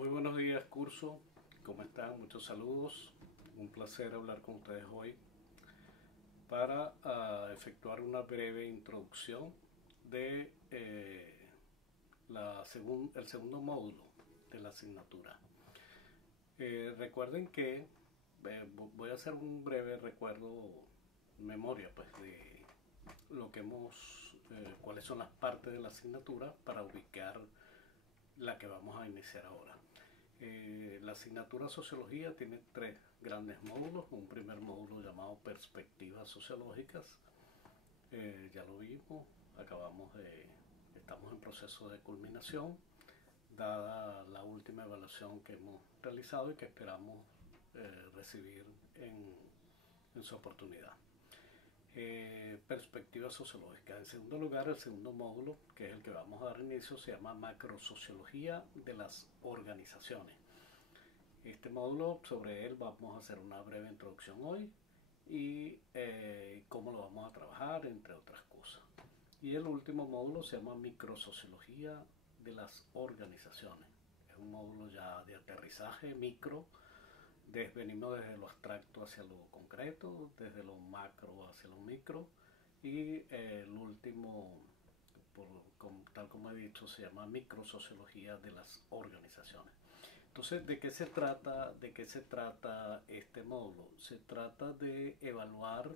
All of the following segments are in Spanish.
Muy buenos días, curso. ¿Cómo están? Muchos saludos. Un placer hablar con ustedes hoy para efectuar una breve introducción de el segundo módulo de la asignatura. Recuerden que voy a hacer un breve recuerdo, memoria, pues, de lo que cuáles son las partes de la asignatura para ubicar la que vamos a iniciar ahora. La asignatura Sociología tiene tres grandes módulos. Un primer módulo llamado Perspectivas Sociológicas, ya lo vimos, estamos en proceso de culminación, dada la última evaluación que hemos realizado y que esperamos recibir en su oportunidad. Perspectiva sociológica. En segundo lugar, el segundo módulo, que es el que vamos a dar inicio, se llama Macrosociología de las organizaciones. Este módulo, sobre él vamos a hacer una breve introducción hoy y cómo lo vamos a trabajar, entre otras cosas. Y el último módulo se llama Microsociología de las organizaciones. Es un módulo ya de aterrizaje micro. Venimos desde lo abstracto hacia lo concreto, desde lo macro hacia lo micro, y el último, tal como he dicho, se llama Microsociología de las organizaciones. Entonces, ¿de qué se trata este módulo? Se trata de evaluar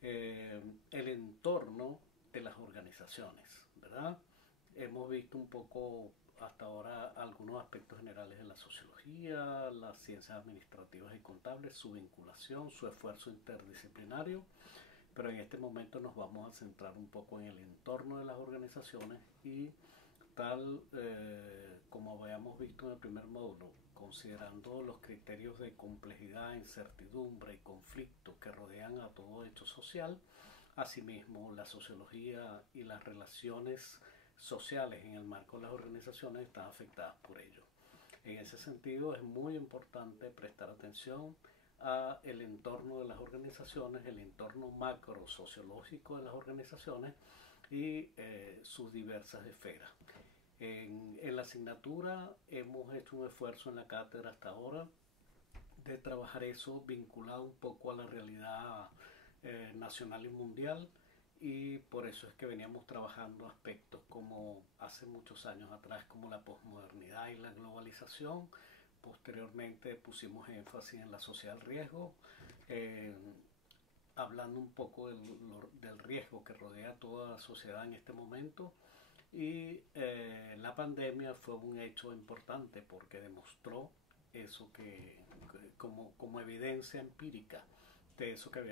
el entorno de las organizaciones, ¿verdad? Hemos visto un poco hasta ahora algunos aspectos generales de la sociología, las ciencias administrativas y contables, su vinculación, su esfuerzo interdisciplinario, pero en este momento nos vamos a centrar un poco en el entorno de las organizaciones y tal como habíamos visto en el primer módulo, considerando los criterios de complejidad, incertidumbre y conflicto que rodean a todo hecho social. Asimismo, la sociología y las relaciones sociales en el marco de las organizaciones están afectadas por ello. En ese sentido, es muy importante prestar atención a el entorno de las organizaciones, el entorno macro sociológico de las organizaciones y sus diversas esferas. En la asignatura hemos hecho un esfuerzo en la cátedra hasta ahora de trabajar eso vinculado un poco a la realidad nacional y mundial, y por eso es que veníamos trabajando aspectos como hace muchos años atrás, como la posmodernidad y la globalización. Posteriormente pusimos énfasis en la sociedad del riesgo, hablando un poco del riesgo que rodea a toda la sociedad en este momento. Y la pandemia fue un hecho importante porque demostró eso como evidencia empírica de eso que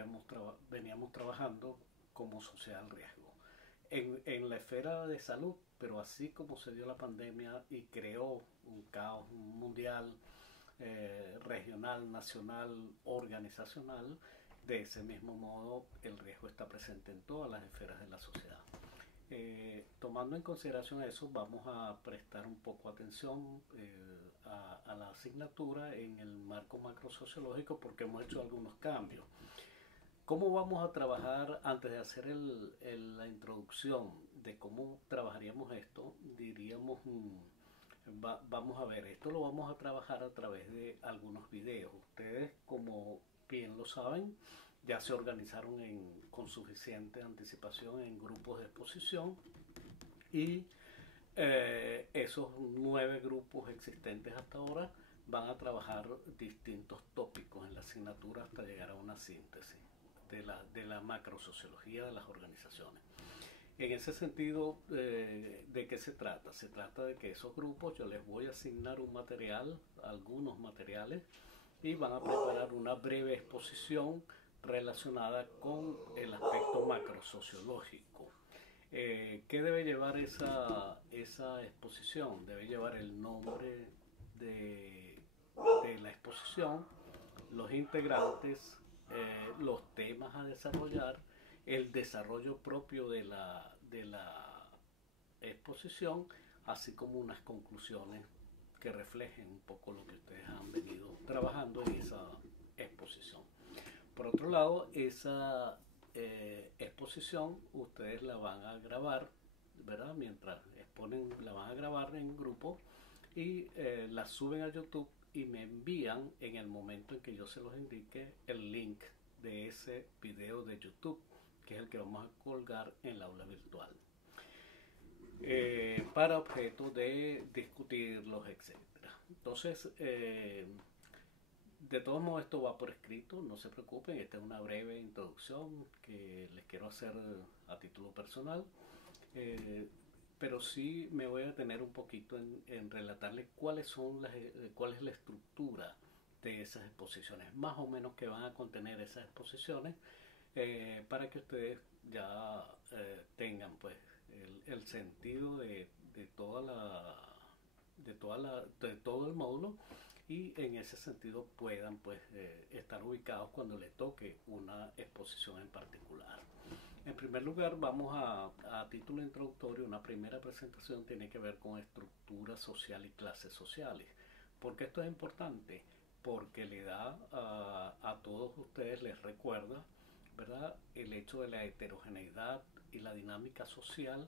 veníamos trabajando como sociedad al riesgo. En la esfera de salud, pero así como se dio la pandemia y creó un caos mundial, regional, nacional, organizacional, de ese mismo modo el riesgo está presente en todas las esferas de la sociedad. Tomando en consideración eso, vamos a prestar un poco atención a la asignatura en el marco macrosociológico porque hemos hecho algunos cambios. ¿Cómo vamos a trabajar? Antes de hacer la introducción de cómo trabajaríamos esto, diríamos, vamos a ver, esto lo vamos a trabajar a través de algunos videos. Ustedes, como bien lo saben, ya se organizaron con suficiente anticipación en grupos de exposición, y esos 9 grupos existentes hasta ahora van a trabajar distintos tópicos en la asignatura hasta llegar a una síntesis de la macrosociología de las organizaciones. En ese sentido, ¿de qué se trata? Se trata de que esos grupos yo les voy a asignar un material, algunos materiales, y van a preparar una breve exposición relacionada con el aspecto macrosociológico. ¿Qué debe llevar esa exposición? Debe llevar el nombre de la exposición, los integrantes, los temas a desarrollar, el desarrollo propio de la exposición, así como unas conclusiones que reflejen un poco lo que ustedes han venido trabajando en esa exposición. Por otro lado, esa exposición ustedes la van a grabar, ¿verdad? Mientras exponen, la van a grabar en grupo y las suben a YouTube y me envían en el momento en que yo se los indique el link de ese video de YouTube, que es el que vamos a colgar en la aula virtual, para objeto de discutirlos, etcétera. Entonces, de todos modos, esto va por escrito, no se preocupen, esta es una breve introducción que les quiero hacer a título personal, pero sí me voy a detener un poquito en relatarles cuál es la estructura de esas exposiciones, más o menos que van a contener esas exposiciones, para que ustedes ya tengan pues el sentido de toda de todo el módulo, y en ese sentido puedan pues estar ubicados cuando les toque una exposición en particular. En primer lugar, vamos a título introductorio, una primera presentación tiene que ver con estructura social y clases sociales. ¿Por qué esto es importante? Porque le da a todos ustedes, les recuerda, ¿verdad?, el hecho de la heterogeneidad y la dinámica social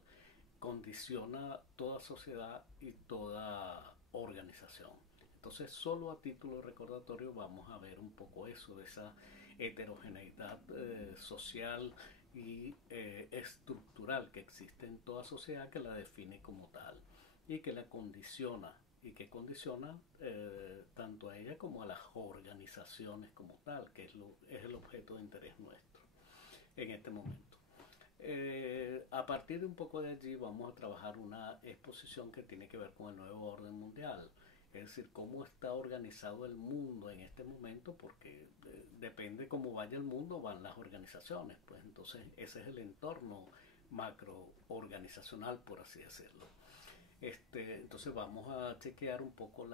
condiciona toda sociedad y toda organización. Entonces, solo a título recordatorio vamos a ver un poco eso, de esa heterogeneidad social y estructural que existe en toda sociedad, que la define como tal y que la condiciona, y que condiciona tanto a ella como a las organizaciones como tal, que es el objeto de interés nuestro en este momento. A partir de un poco de allí vamos a trabajar una exposición que tiene que ver con el nuevo orden mundial, es decir, cómo está organizado el mundo en este momento, porque depende cómo vaya el mundo, van las organizaciones, pues entonces ese es el entorno macroorganizacional, por así decirlo. Entonces vamos a chequear un poco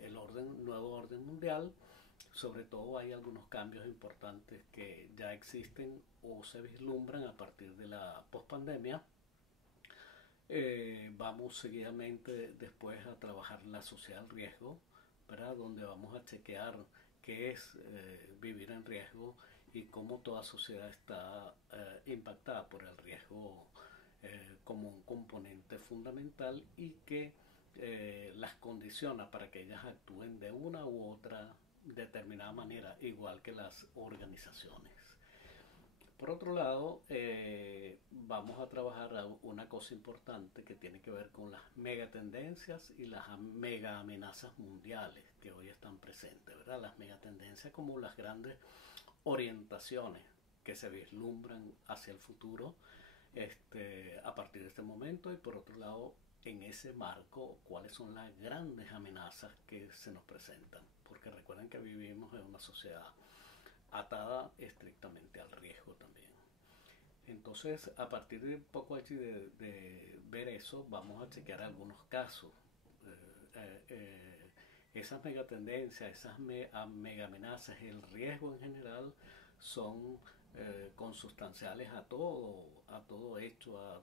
el nuevo orden mundial. Sobre todo hay algunos cambios importantes que ya existen o se vislumbran a partir de la pospandemia. Vamos seguidamente después a trabajar la sociedad del riesgo, ¿verdad?, donde vamos a chequear qué es vivir en riesgo y cómo toda sociedad está impactada por el riesgo como un componente fundamental, y que las condiciona para que ellas actúen de una u otra determinada manera, igual que las organizaciones. Por otro lado, vamos a trabajar una cosa importante que tiene que ver con las megatendencias y las mega amenazas mundiales que hoy están presentes, ¿verdad? Las megatendencias como las grandes orientaciones que se vislumbran hacia el futuro a partir de este momento, y por otro lado, en ese marco, cuáles son las grandes amenazas que se nos presentan, porque recuerden que vivimos en una sociedad atada estrictamente al riesgo también. Entonces, a partir de un poco allí de ver eso, vamos a chequear algunos casos. Esas megatendencias, esas mega amenazas, el riesgo en general son consustanciales a todo hecho, a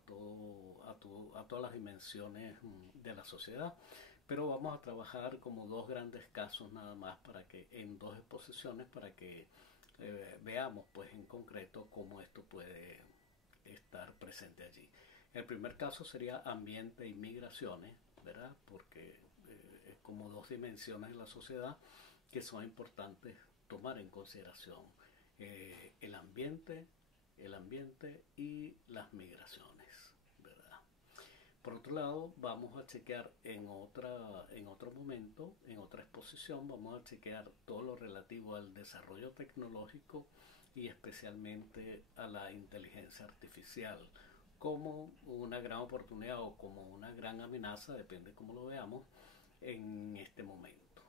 todas las dimensiones de la sociedad. Pero vamos a trabajar como dos grandes casos nada más, para que en dos exposiciones, para que veamos pues en concreto cómo esto puede estar presente allí. El primer caso sería ambiente y migraciones, ¿verdad?, porque es como dos dimensiones de la sociedad que son importantes tomar en consideración, el ambiente y las migraciones, ¿verdad? Por otro lado, vamos a chequear en otro momento, en otra exposición, vamos a chequear todo lo relativo al desarrollo tecnológico y especialmente a la inteligencia artificial, como una gran oportunidad o como una gran amenaza, depende cómo lo veamos, en este momento.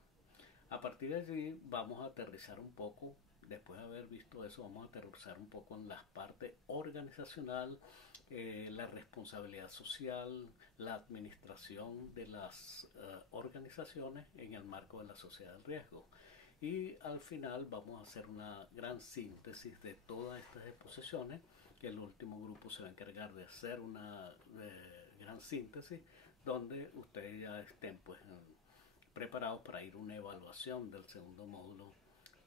A partir de allí vamos a aterrizar un poco, después de haber visto eso, vamos a aterrizar un poco en la parte organizacional, la responsabilidad social, la administración de las organizaciones en el marco de la sociedad del riesgo. Y al final vamos a hacer una gran síntesis de todas estas exposiciones, que el último grupo se va a encargar de hacer una gran síntesis, donde ustedes ya estén pues preparados para ir a una evaluación del segundo módulo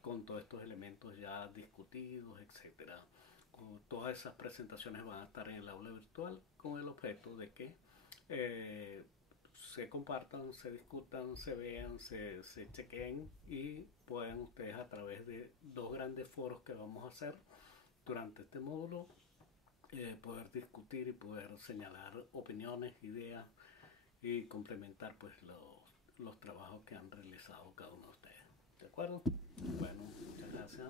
con todos estos elementos ya discutidos, etcétera. Todas esas presentaciones van a estar en el aula virtual, con el objeto de que se compartan, se discutan, se vean, se chequeen y puedan ustedes a través de dos grandes foros que vamos a hacer durante este módulo poder discutir y poder señalar opiniones, ideas y complementar pues los trabajos que han realizado cada uno de ustedes. ¿De acuerdo? Bueno, muchas gracias.